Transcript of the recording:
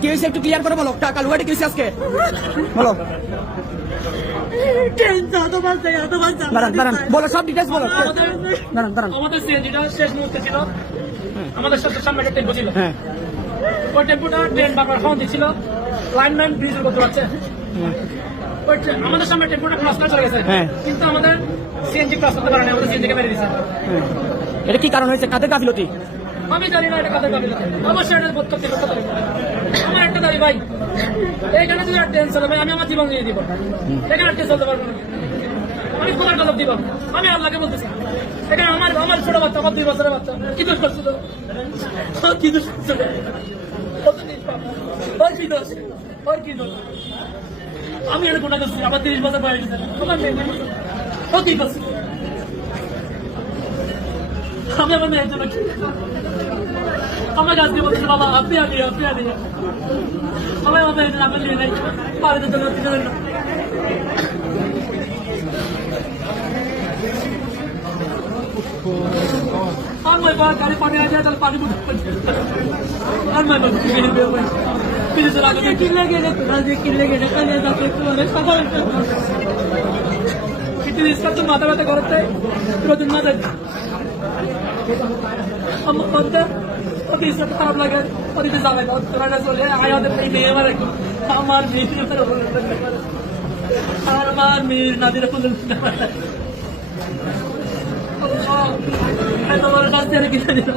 কি হয়েছে একটু ক্লিয়ার করে বলো, কালুয়াটি কি হয়েছে আজকে বলো। দাঁড়ান বলো, সব ডিটেলস বলো। দাঁড়ান আমাদের সিএনজিটা শেষ মুহূর্তে ছিল, আমাদের সামনে একটা টেম্পো ছিল, ওই টেম্পোটা ট্রেন বারবার হর্ন দিচ্ছিল, লাইনম্যান ব্রিজের করতে পারছে, আমাদের সামনে টেম্পোটা ক্রস করে চলে গেছে, কিন্তু আমাদের সিএনজি ক্রস করতে পারে না, আমাদের সিএনজিকে মেরে দিচ্ছে। এটা কি কারণ হয়েছে, কাদের গাফিলতি? আমি জানি না এটা কাদের গাফিলতি, অবশ্যই এটা করতে পারি। আমার একটা দাবি ভাই, এইখানে যদি ট্রেন চলে ভাই আমি আমার জীবন দিয়ে দিব, এখানে ট্রেন চলতে পারবো না, আমি কোথায় গল্প দিব, আমি আল্লাহকে বলতেছি। এখানে আমার ছোট বাচ্চা, আমার 2 বছরের বাচ্চা কি দোষ করছিল, কি দোষ করছিল, কি দোষ, আমি এটা কোনটা করছি, আমার 30 বছর বয়স গেছে, আমার মেয়ে কি করছি, আমি আমার মেয়ের জন্য আমাকে আজকে বলছি বাবা আপনি আনি আমার মেয়ের জন্য আমার নিয়ে নেই বাড়িতে জন্য আমার গাড়ি পানি আছে তাহলে পানি বুঝতে পারছি আমার কিনলে গেলে সকাল তো মাথা ব্যথা করতে প্রতিদিন মাথা আমার করতে অতি খারাপ লাগে, অতিতে যাবে না চলে আয়াদের মেয়ে আমার আমার মেয়ের নাদির তোমার কাছ থেকে কিনে দিল।